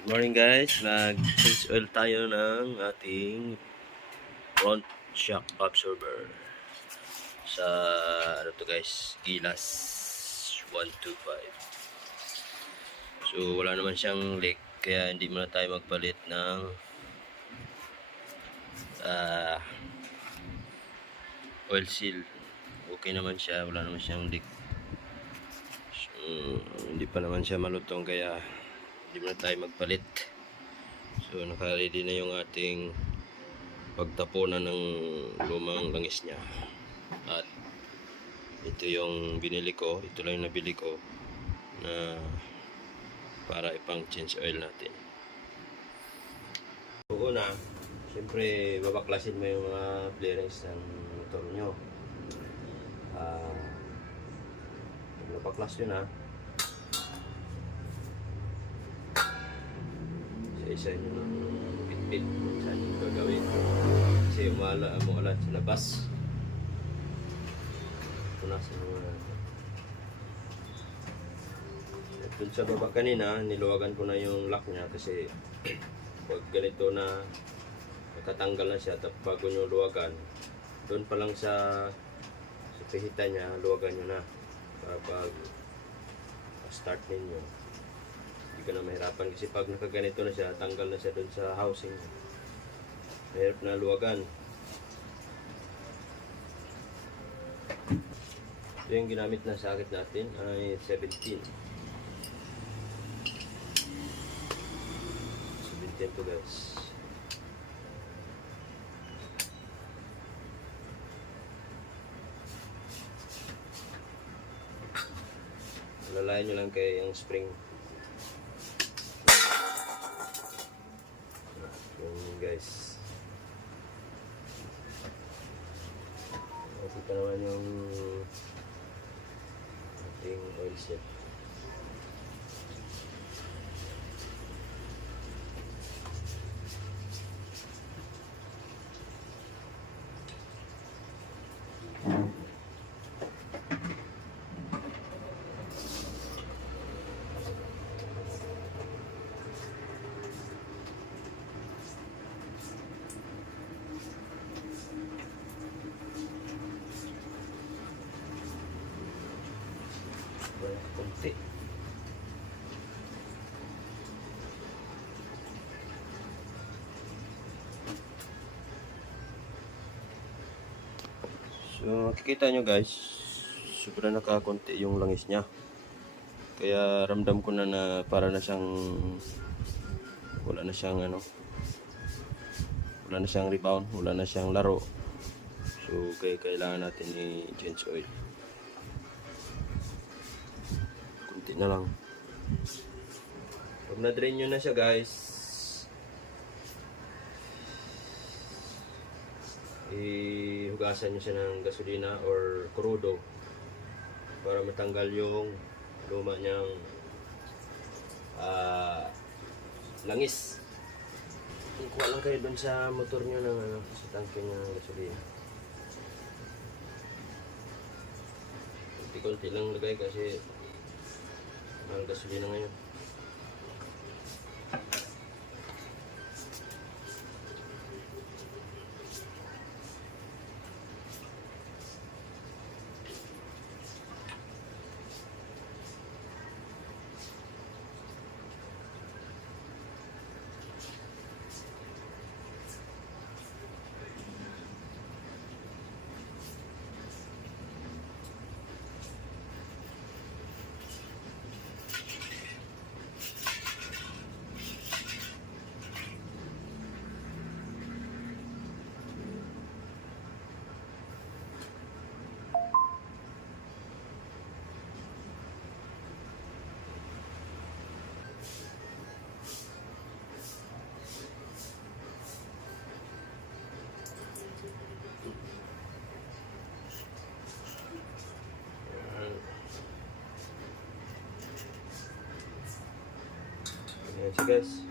Good morning guys, nag-change oil tayo ng ating front shock absorber sa ano to guys, Gilas 125. So wala naman siyang leak kaya hindi muna tayo magpalit ng oil seal. Okay naman siya, wala naman siyang leak. So, hindi pa naman siya malutong kaya hindi muna tayo magpalit. So naka-ready na yung ating pagtapunan ng lumang langis niya. At ito yung binili ko, ito lang yung nabili ko na para ipang change oil natin. Una, siyempre babaklasin mo yung mga bearings ng motor nyo. Nabaklas yun isa nyo ng bit-bit saan nyo gagawin kasi umualat sa labas. Punasan mo na dun sa baba kanina, niluwagan ko na yung lock nya kasi pag ganito na nakatanggal na siya tapos bago nyo luwagan doon pa lang sa pihita nya, luwagan nyo na para pag start ninyo hindi ka na mahirapan kasi pag nakaganito na siya, tanggal na siya doon sa housing, mahirap na luwagan. So yung ginamit na sakit natin ay 17 to guys. Lalayan nyo lang kay yung spring. Yung guys. Ito naman yung ating oil set. Kunti. So makikita nyo guys, sobrang nakakunti yung langis nya. Kaya ramdam ko na para na siyang wala na siyang wala na siyang rebound, wala na siyang laro. So kailangan natin i-change oil. Kunti na lang. Pag na-drain nyo na siya guys, ihugasan nyo siya ng gasolina or crudo para matanggal yung luma niyang langis. Kuha lang kayo dun sa motor nyo ng sa tangke ng gasolina. Kunti-kunti lang lagay kasi mahal gasolina ngayon. Ayan siya guys.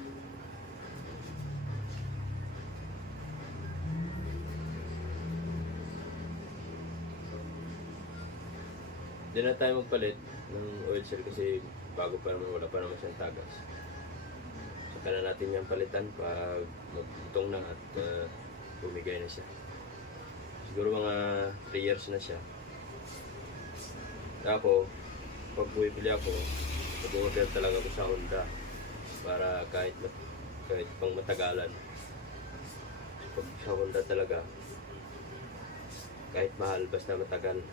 Hindi na tayo magpalit ng oil seal kasi bago pa naman, wala pa naman siyang tagas. So Saka na natin yung palitan pag magtong na at bumigay na siya. Siguro mga 3 years na siya. Ako, pag bumibili ako, mag-order talaga ako sa Honda para kahit pang matagalan. Pag sa Honda talaga, kahit mahal basta matagal.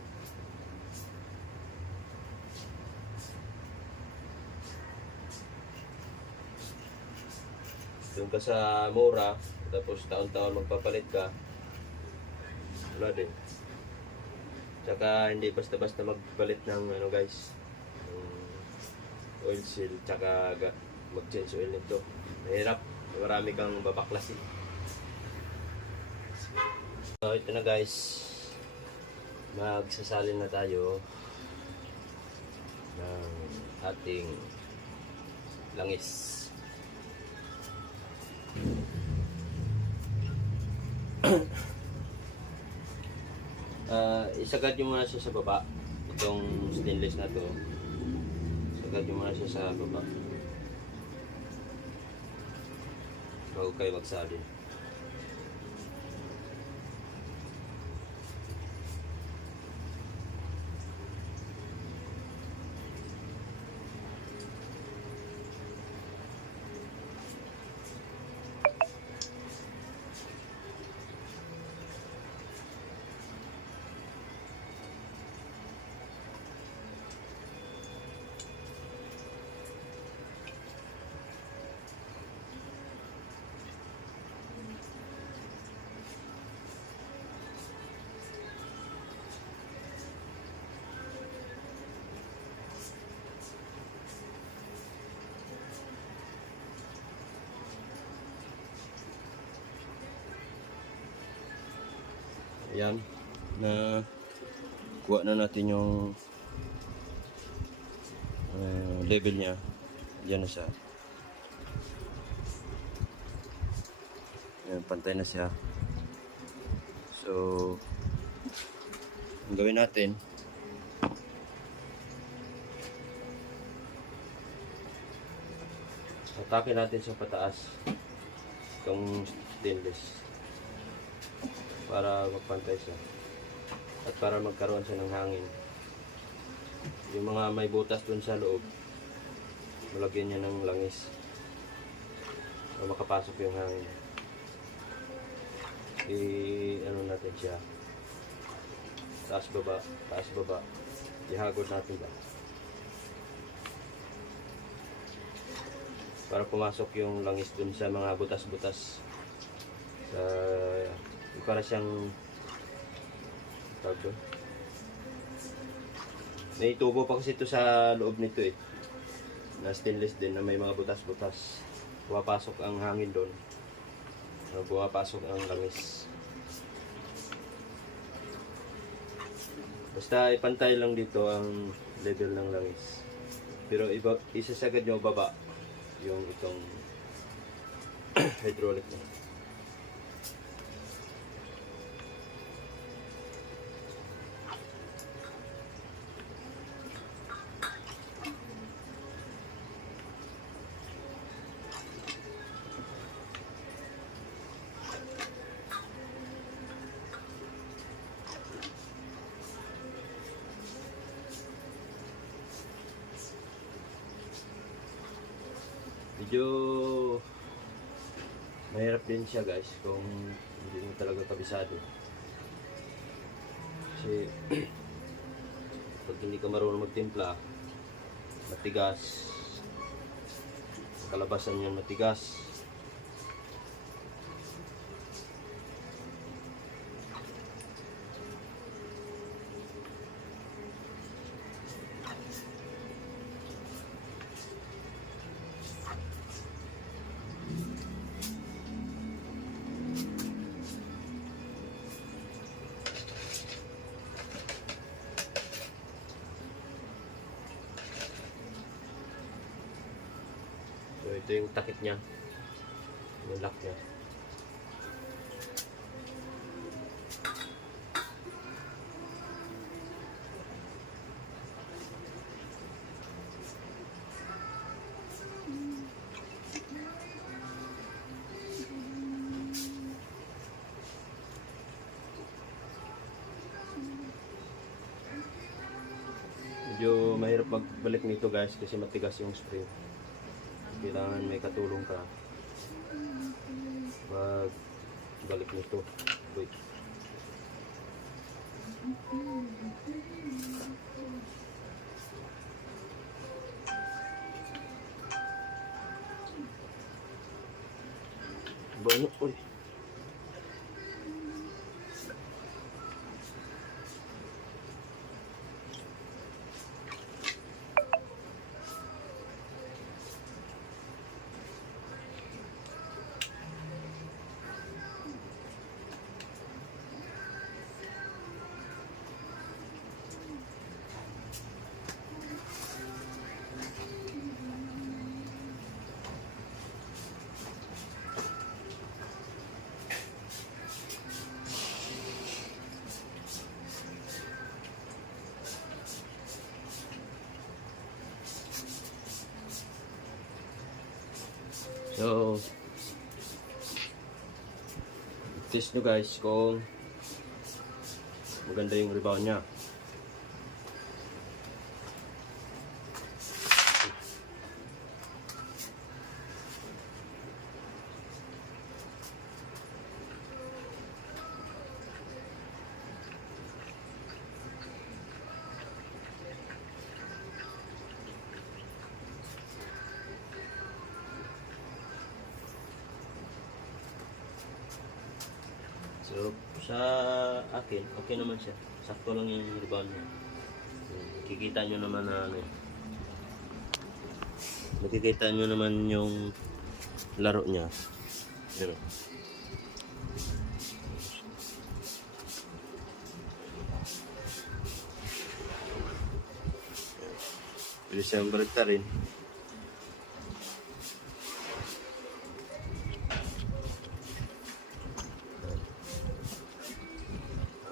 Doon ka sa mura, tapos taon-taon magpapalit ka, wala din. Tsaka hindi basta-basta magpalit ng ano guys, oil seal, tsaka mag-change oil nito. Mahirap, marami kang babaklasin. So ito na guys, magsasalin na tayo ng ating langis. Isagad nyo muna siya sa baba. Itong stainless na to, isagad nyo muna siya sa baba bago kayo magsalin. Ayan, na kuha na natin yung level niya. Diyan na siya. Ayan, pantay na siya. So, ang gawin natin, atake natin sa pataas itong stainless para magpantay siya at para magkaroon siya ng hangin. Yung mga may butas dun sa loob, malagyan niya ng langis para makapasok yung hangin. Ano natin siya, taas baba, ihagod natin ba para pumasok yung langis dun sa mga butas-butas sa para siyang tawag doon. May tubo pa kasi ito sa loob nito na stainless din na may mga butas-butas. Pumapasok ang hangin doon. Pumapasok ang langis. Basta ipantay lang dito ang level ng langis. Pero isasagad nyo baba yung itong hydraulic na. Medyo mahirap din siya guys kung hindi mo talaga kabisado. Kasi pag hindi ka marunong magtimpla, matigas, kalabasan yan matigas. So ito yung takip niya, yung lock niya. mahirap magbalik nito guys kasi matigas yung spring. Kailangan may katulong ka magbalik nito. Wait. Banyak, uy. So, test nyo guys kung maganda yung rebound nya. So, sa akin, okay naman siya. Sakto lang yung rebound niya. Makikita nyo naman na ano. Makikita nyo naman yung laro niya. Pero, pwede siyang balikta rin.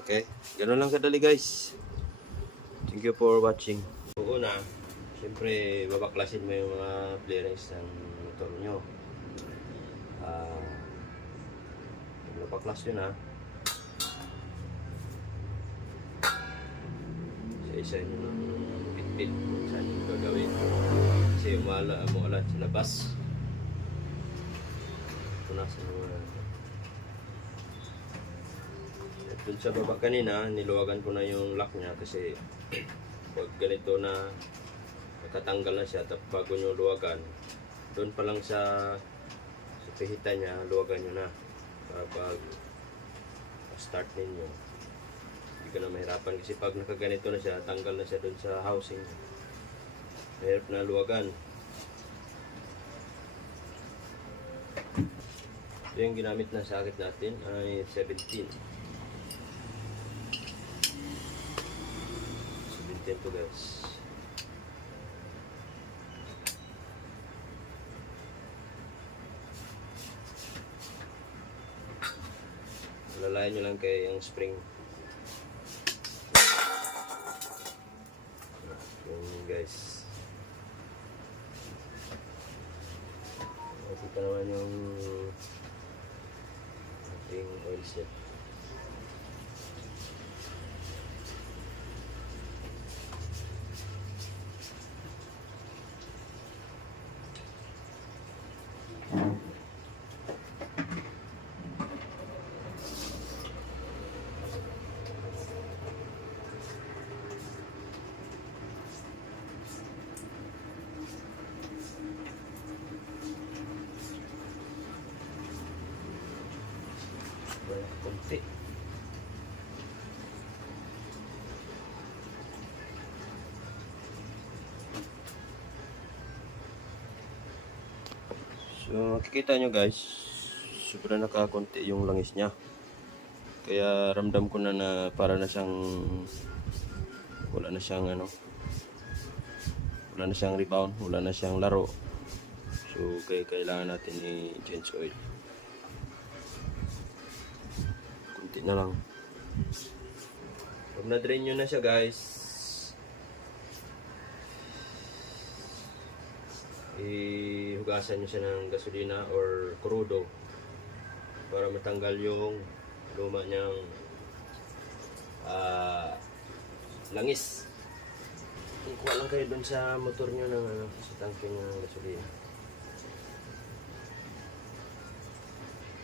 Okay, ganoon lang kadali guys. Thank you for watching. Una, siyempre babaklasin mo yung mga clearance ng motor nyo. Babaklas yun ha. Sa isa nyo ng bit-bit kung saan yung gagawin. Kasi umuulan sa labas. Punasan mo na. Doon sa baba kanina, niluwagan ko na yung lock niya kasi pag ganito na matatanggal na siya tapos bago nyo luwagan, doon pa lang sa pihita niya, luwagan nyo na para pag start ninyo hindi ka na mahirapan kasi pag nakaganito na siya, tanggal na siya doon sa housing niya. Mahirap na luwagan. Ito yung ginamit na sakit natin ay 17 to guys. Lalayan nyo lang kay yung spring. Yun guys. Makikita naman yung ating oil set. Kunti. So makikita nyo guys, sobrang nakakunti yung langis nya. Kaya ramdam ko na para na siyang wala na siyang wala na siyang rebound, wala na siyang laro. So kailangan natin i-change oil. Kunti na lang. Pag na-drain nyo na siya guys, ihugasan nyo siya ng gasolina or crudo para matanggal yung luma niyang langis. kuha lang kayo dun sa motor nyo ng ano, sa tangke ng gasolina.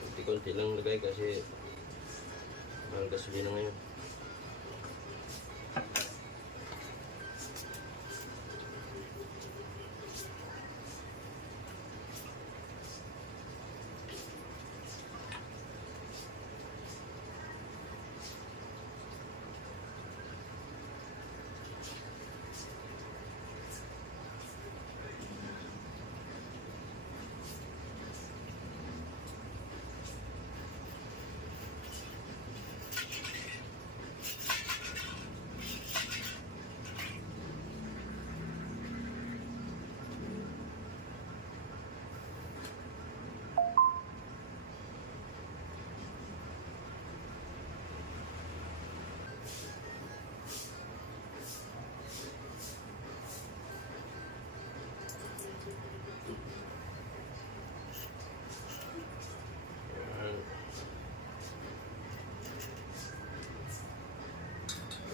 Kunti-kunti lang lagay kasi mahal gasolina ngayon.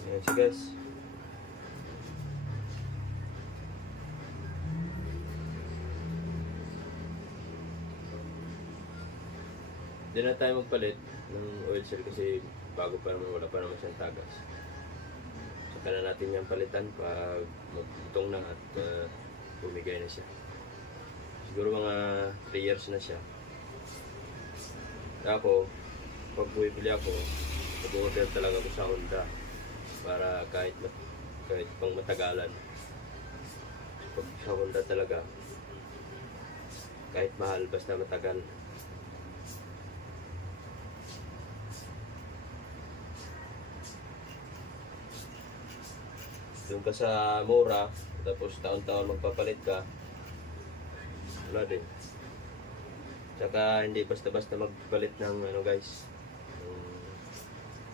Ayan siya guys. Hindi na tayo magpalit ng oil seal kasi bago pa naman, wala pa naman siyang tagas. Saka na natin yung palitan pag magtong na at bumigay na siya. Siguro mga 3 years na siya. Ako, pag bumibili ako, mag-order talaga ako sa Honda para kahit pang matagalan. Pag sa Honda talaga, kahit mahal basta matagal. Doon ka sa mura, tapos taon-taon magpapalit ka, wala din. Tsaka hindi basta-basta magpalit ng ano guys, ng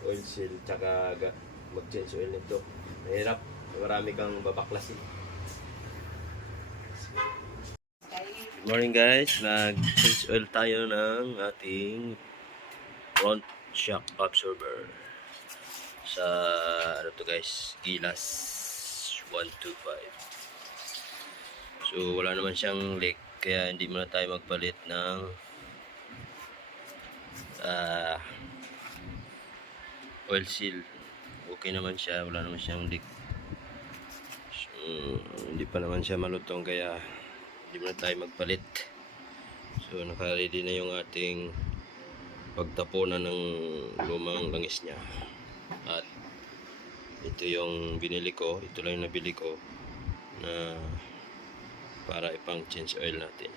oil seal, tsaka mag-change oil nito. Mahirap, marami kang babaklasin. Good morning guys, nag-change oil tayo ng ating front shock absorber sa ano to guys, Gilas 125. So wala naman siyang leak kaya hindi muna tayo magpalit ng oil seal. Okay naman siya, wala naman siyang leak. So hindi pa naman siya malutong kaya hindi muna tayo magpalit. So naka-ready na yung ating pagtapunan ng lumang langis niya. At ito yung binili ko, ito lang yung nabili ko na para ipang change oil natin.